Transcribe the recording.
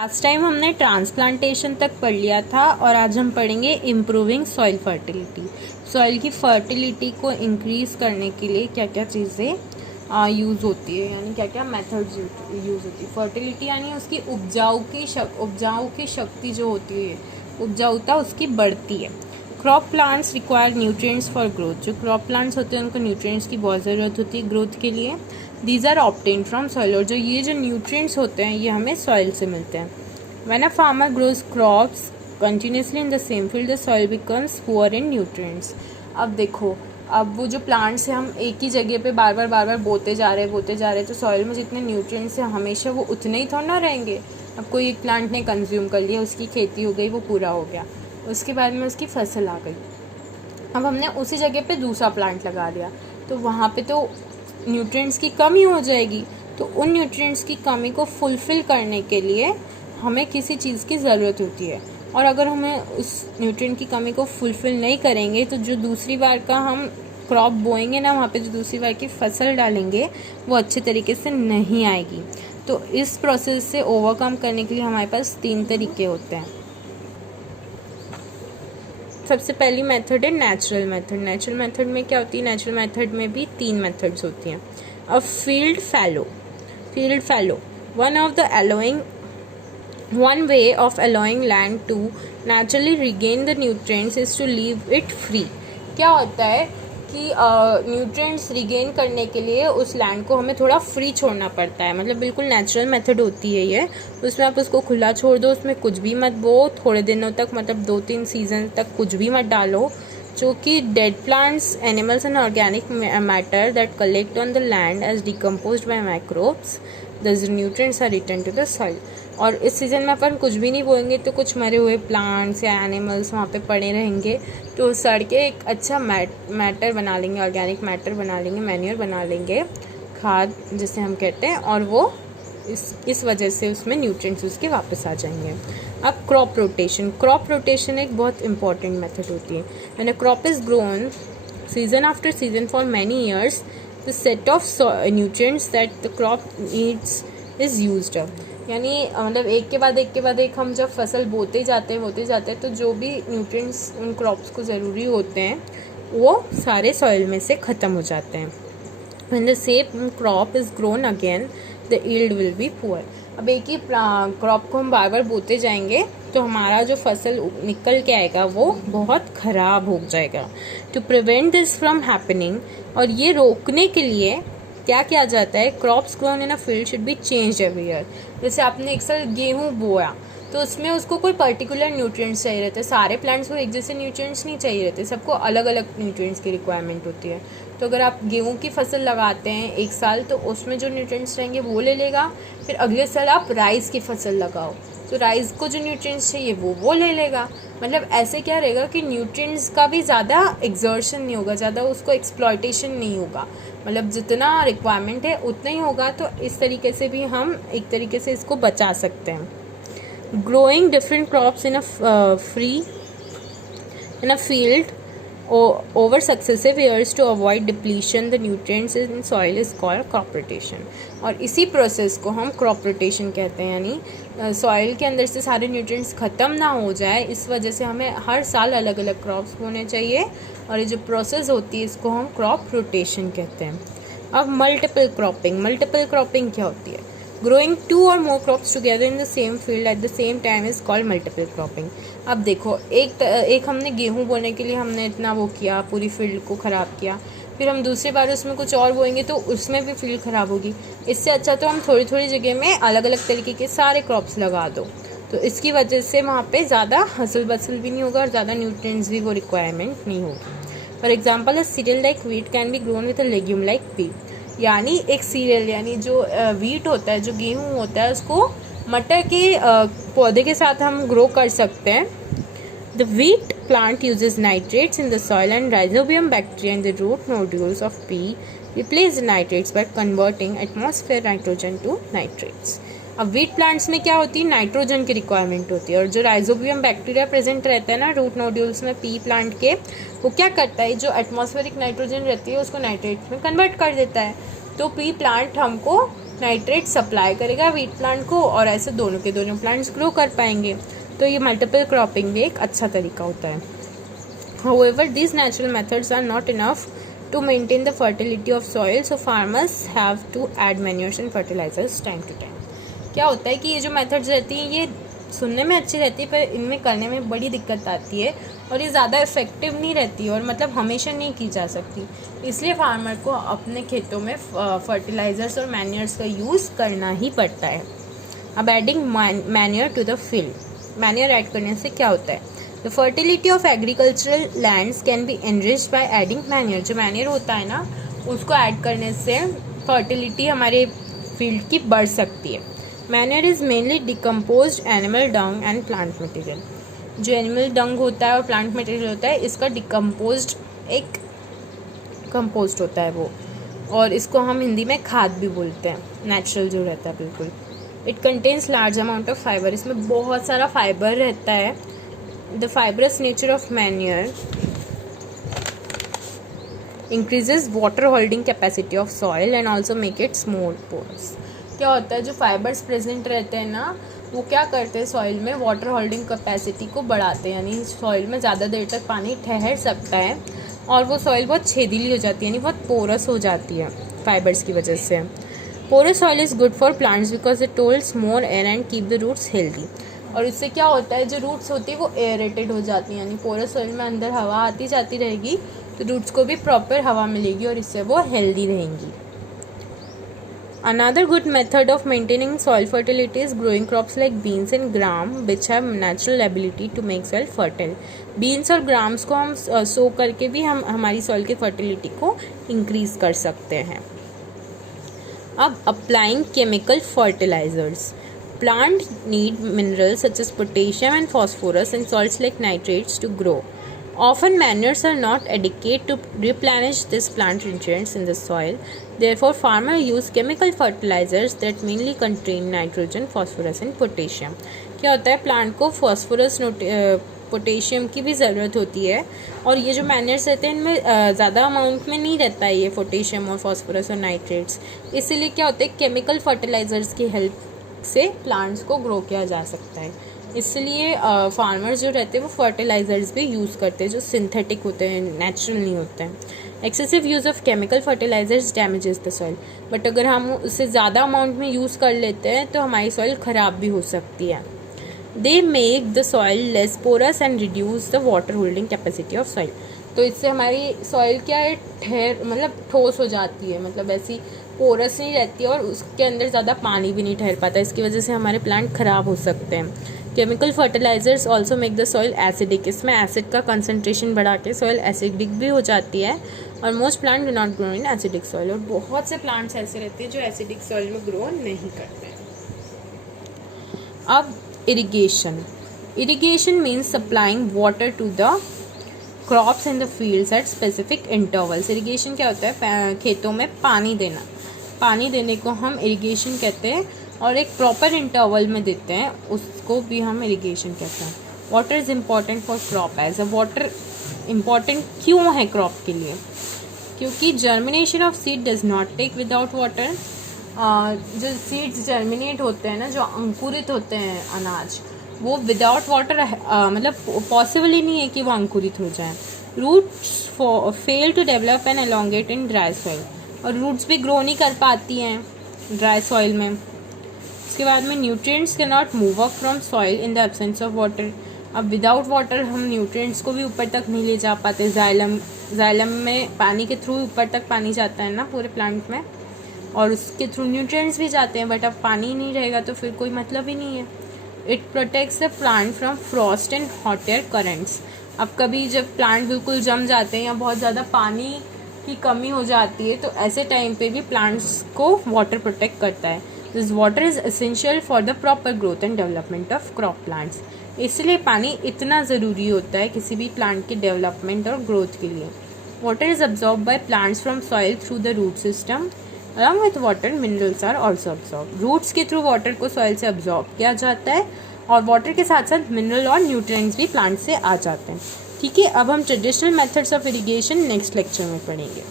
Last time हमने transplantation तक पढ़ लिया था और आज हम पढ़ेंगे इम्प्रूविंग सॉइल फर्टिलिटी। सॉइल की फर्टिलिटी को इंक्रीज़ करने के लिए क्या क्या चीज़ें यूज़ होती है, यानी क्या क्या मेथड्स यूज़ होती है। फर्टिलिटी यानी उसकी उपजाऊ की शक्ति जो होती है, उपजाऊता उसकी बढ़ती है। Crop plants require nutrients for growth. जो क्रॉप प्लांट्स होते हैं उनको न्यूट्रिएंट्स की बहुत ज़रूरत होती है ग्रोथ के लिए। These are obtained from soil. और जो न्यूट्रिएंट्स होते हैं ये हमें सॉइल से मिलते हैं। When a farmer grows crops continuously in the same field the soil becomes poor in nutrients. अब देखो, अब वो जो प्लांट्स हैं हम एक ही जगह पे बार बार बोते जा रहे हैं, तो सॉइल में जितने न्यूट्रिएंट्स हैं हमेशा वो उतने ही थोड़ा ना रहेंगे। अब कोई एक प्लांट ने कंज्यूम कर लिया, उसकी खेती हो गई, वो पूरा हो गया, उसके बाद में उसकी फसल आ गई। अब हमने उसी जगह पे दूसरा प्लांट लगा दिया, तो वहाँ पे तो न्यूट्रिएंट्स की कमी हो जाएगी। तो उन न्यूट्रिएंट्स की कमी को फुलफ़िल करने के लिए हमें किसी चीज़ की ज़रूरत होती है, और अगर हमें उस न्यूट्रिएंट की कमी को फुलफ़िल नहीं करेंगे तो जो दूसरी बार का हम क्रॉप बोएंगे ना, वहाँ पे जो दूसरी बार की फसल डालेंगे वो अच्छे तरीके से नहीं आएगी। तो इस प्रोसेस से ओवरकम करने के लिए हमारे पास 3 तरीके होते हैं। सबसे पहली मेथड है नेचुरल मेथड। नेचुरल मेथड में क्या होती है? नेचुरल मेथड में भी 3 मेथड्स होती हैं। अब field fallow one way of allowing land to naturally regain the nutrients is to leave it free। क्या होता है कि न्यूट्रिएंट्स रिगेन करने के लिए उस लैंड को हमें थोड़ा फ्री छोड़ना पड़ता है। मतलब बिल्कुल नेचुरल मेथड होती है ये। उसमें आप उसको खुला छोड़ दो, उसमें कुछ भी मत बो थोड़े दिनों तक, मतलब 2-3 सीजन तक कुछ भी मत डालो, जो कि dead plants, animals and organic matter that collect on the land as decomposed by microbes the nutrients are return to the soil. और इस सीज़न में अपन कुछ भी नहीं बोएंगे तो कुछ मरे हुए प्लांट्स या एनिमल्स वहाँ पे पड़े रहेंगे, तो सड़ के एक अच्छा मैटर बना लेंगे, ऑर्गेनिक मैटर बना लेंगे, मैन्योर बना लेंगे, खाद जिसे हम कहते हैं, और वो इस वजह से उसमें न्यूट्रिएंट्स उसके वापस आ जाएंगे। अब क्रॉप रोटेशन एक बहुत इंपॉर्टेंट मेथड होती है। When a crop is grown season after season for many years the set of nutrients that the crop needs is used up. यानी मतलब एक के बाद एक हम जब फसल बोते जाते हैं तो जो भी न्यूट्रिएंट्स उन क्रॉप्स को ज़रूरी होते हैं वो सारे सॉइल में से ख़त्म हो जाते हैं। When the same crop is grown again, the yield will be poor। अब एक ही क्रॉप को हम बार बार बोते जाएंगे तो हमारा जो फसल निकल के आएगा वो बहुत ख़राब हो जाएगा। To prevent this from happening, और ये रोकने के लिए क्या किया जाता है? Crops grown in a field should be changed every year. जैसे आपने एक साल गेहूँ बोया तो उसमें उसको कोई पर्टिकुलर न्यूट्रिएंट्स चाहिए रहते हैं। सारे प्लांट्स को एक जैसे न्यूट्रिएंट्स नहीं चाहिए रहते, सबको अलग अलग न्यूट्रिएंट्स की रिक्वायरमेंट होती है। तो अगर आप गेहूं की फसल लगाते हैं एक साल, तो उसमें जो न्यूट्रिएंट्स रहेंगे वो ले लेगा। फिर अगले साल आप राइस की फसल लगाओ तो राइस को जो न्यूट्रिएंट्स चाहिए वो ले लेगा। मतलब ऐसे क्या रहेगा कि न्यूट्रिएंट्स का भी ज़्यादा एक्सर्शन नहीं होगा, ज़्यादा उसको एक्सप्लॉयटेशन नहीं होगा, मतलब जितना रिक्वायरमेंट है उतना ही होगा। तो इस तरीके से भी हम एक तरीके से इसको बचा सकते हैं। Growing different crops in a field over successive years to avoid depletion the nutrients in soil is called crop rotation। और इसी प्रोसेस को हम क्रॉप रोटेशन कहते हैं। यानी सॉइल के अंदर से सारे न्यूट्रिएंट्स ख़त्म ना हो जाए, इस वजह से हमें हर साल अलग अलग क्रॉप्स बोने चाहिए, और ये जो प्रोसेस होती है इसको हम क्रॉप रोटेशन कहते हैं। अब मल्टीपल क्रॉपिंग क्या होती है? Growing 2 or more crops together in the same field at the same time is called multiple cropping। अब देखो, एक हमने गेहूं बोने के लिए हमने इतना वो किया, पूरी फील्ड को ख़राब किया, फिर हम दूसरी बार उसमें कुछ और बोएंगे तो उसमें भी फील्ड ख़राब होगी। इससे अच्छा तो हम थोड़ी थोड़ी जगह में अलग अलग तरीके के सारे क्रॉप्स लगा दो, तो इसकी वजह से वहाँ पे ज़्यादा हसल बसल भी नहीं होगा और ज़्यादा न्यूट्रिएंट्स भी वो रिक्वायरमेंट नहीं होगी। For example a serial like wheat can be grown with a legume like P. यानी एक सीरियल, यानी जो व्हीट होता है, जो गेहूँ होता है, उसको मटर के पौधे के साथ हम ग्रो कर सकते हैं। The wheat plant uses nitrates in the soil and rhizobium bacteria in the root nodules of pea replace the nitrates by converting atmosphere nitrogen to nitrates. अब व्हीट प्लांट्स में क्या होती है? नाइट्रोजन की रिक्वायरमेंट होती है, और जो राइजोबियम बैक्टीरिया प्रेजेंट रहता है ना रूट नोड्यूल्स में पी प्लांट के, वो क्या करता है? जो एटमॉस्फेरिक नाइट्रोजन रहती है उसको नाइट्रेट्स में कन्वर्ट कर देता है। तो पी प्लांट हमको नाइट्रेट सप्लाई करेगा वीट प्लांट को, और ऐसे दोनों के दोनों प्लांट्स ग्रो कर पाएंगे। तो ये मल्टीपल क्रॉपिंग भी एक अच्छा तरीका होता है। However, these natural methods are not enough to maintain the fertility of soil, so farmers have to add manures and fertilizers time to time. क्या होता है कि ये जो मेथड्स रहती हैं ये सुनने में अच्छी रहती है, पर इनमें करने में बड़ी दिक्कत आती है और ये ज़्यादा इफेक्टिव नहीं रहती और मतलब हमेशा नहीं की जा सकती। इसलिए फार्मर को अपने खेतों में फर्टिलाइज़र्स और मैन्योर्स का यूज़ करना ही पड़ता है। अब adding manure to the field, manure add करने से क्या होता है? The fertility of agricultural lands can be enriched by adding manure. जो मैन्योर होता है ना उसको ऐड करने से फर्टिलिटी हमारे फील्ड की बढ़ सकती है। Manure is mainly decomposed animal Dang and plant material. जो एनिमल डंग होता है और प्लांट मटेरियल होता है इसका डिकम्पोज्ड एक कंपोस्ट होता है वो, और इसको हम हिंदी में खाद भी बोलते हैं, नेचुरल जो रहता है बिल्कुल। It contains large amount of fibre, इसमें बहुत सारा फाइबर रहता है। The fibrous nature of manure increases water holding capacity of soil and also make its more porous. क्या होता है, जो फाइबर्स प्रेजेंट रहते हैं ना वो क्या करते हैं, सॉइल में वाटर होल्डिंग कैपेसिटी को बढ़ाते हैं, यानी सॉइल में ज़्यादा देर तक पानी ठहर सकता है और वो सॉइल बहुत छेदीली हो जाती है, यानी बहुत पोरस हो जाती है फाइबर्स की वजह से। Porous soil is good for plants because it holds more air and keep the roots healthy. और इससे क्या होता है, जो रूट्स होती है वो एयरेटेड हो जाती हैं, यानी पोरस सॉइल में अंदर हवा आती जाती रहेगी तो रूट्स को भी प्रॉपर हवा मिलेगी और इससे वो हेल्दी रहेंगी। Another good method of maintaining soil fertility is growing crops like beans and gram which have natural ability to make soil fertile. Beans और grams को हम सो करके भी हम हमारी soil की fertility को increase कर सकते हैं। अब applying chemical fertilizers. Plants need minerals such as potassium and phosphorus and salts like nitrates to grow. Often manures are not adequate to replenish these plant nutrients in the soil. Therefore, farmers use chemical fertilizers that mainly contain nitrogen, phosphorus and potassium. क्या होता है, plant को phosphorus potassium की भी ज़रूरत होती है, और ये जो मैन्योर्स रहते हैं इनमें ज़्यादा अमाउंट में नहीं रहता है ये पोटेशियम और फॉस्फोरस और नाइट्रेट्स। इसीलिए क्या होता है, केमिकल फर्टिलाइजर्स की हेल्प से प्लांट्स को ग्रो किया जा सकता है। इसलिए फार्मर्स जो रहते हैं वो फर्टिलाइजर्स भी यूज़ करते हैं जो सिंथेटिक होते हैं, नेचुरल नहीं होते हैं। Excessive use of chemical fertilisers damages the soil, but अगर हम उससे ज़्यादा अमाउंट में यूज़ कर लेते हैं तो हमारी सॉइल ख़राब भी हो सकती है। They make the soil less porous and reduce the water holding capacity of soil. तो इससे हमारी सॉइल क्या है, मतलब ठोस हो जाती है, मतलब ऐसी पोरस नहीं रहती है और उसके अंदर ज़्यादा पानी भी नहीं ठहर पाता। इसकी वजह से हमारे प्लांट ख़राब हो सकते हैं। Chemical fertilisers also make the soil acidic, इसमें एसिड का कंसनट्रेशन बढ़ा के सॉइल एसिडिक भी हो जाती है, और most plant do not grow in acidic soil. और बहुत से प्लांट्स ऐसे रहते हैं जो एसिडिक सॉइल में ग्रो नहीं करते हैं। अब irrigation means supplying water to the crops in the fields at specific intervals. Irrigation क्या होता है, खेतों में पानी देना, पानी देने को हम इरिगेशन कहते हैं, और एक प्रॉपर इंटरवल में देते हैं उसको भी हम इरिगेशन कहते हैं। Water is important for crop as a, water important क्यों है क्रॉप के लिए, क्योंकि germination of seed does not take without water. जो सीड्स जर्मिनेट होते हैं ना, जो अंकुरित होते हैं अनाज, वो विदाउट वाटर मतलब पॉसिबल ही नहीं है कि वो अंकुरित हो जाए। Roots fail to develop and elongate in dry soil, और रूट्स भी ग्रो नहीं कर पाती हैं ड्राई सॉइल में। उसके बाद में nutrients can not move up from soil in the absence of water. अब विदाउट वाटर हम न्यूट्रिएंट्स को भी ऊपर तक नहीं ले जा पाते। जाइलम में पानी के थ्रू ऊपर तक पानी जाता है ना पूरे प्लांट में, और उसके थ्रू न्यूट्रिएंट्स भी जाते हैं, बट अब पानी नहीं रहेगा तो फिर कोई मतलब ही नहीं है। It protects the plant from Frost and hot air currents. अब कभी जब प्लांट बिल्कुल जम जाते हैं या बहुत ज़्यादा पानी की कमी हो जाती है तो ऐसे टाइम पे भी प्लांट्स को वाटर प्रोटेक्ट करता है। This water is essential for the proper growth and development of crop plants. इसलिए पानी इतना ज़रूरी होता है किसी भी प्लांट के डेवलपमेंट और ग्रोथ के लिए। Water is absorb by plants from soil through the root system. Along with water minerals are also absorb. Roots के थ्रू वाटर को सॉइल से अब्जॉर्ब किया जाता है, और वाटर के साथ साथ मिनरल और न्यूट्रिएंट्स भी प्लांट से आ जाते हैं। ठीक है, अब हम traditional methods of irrigation next lecture में पढ़ेंगे।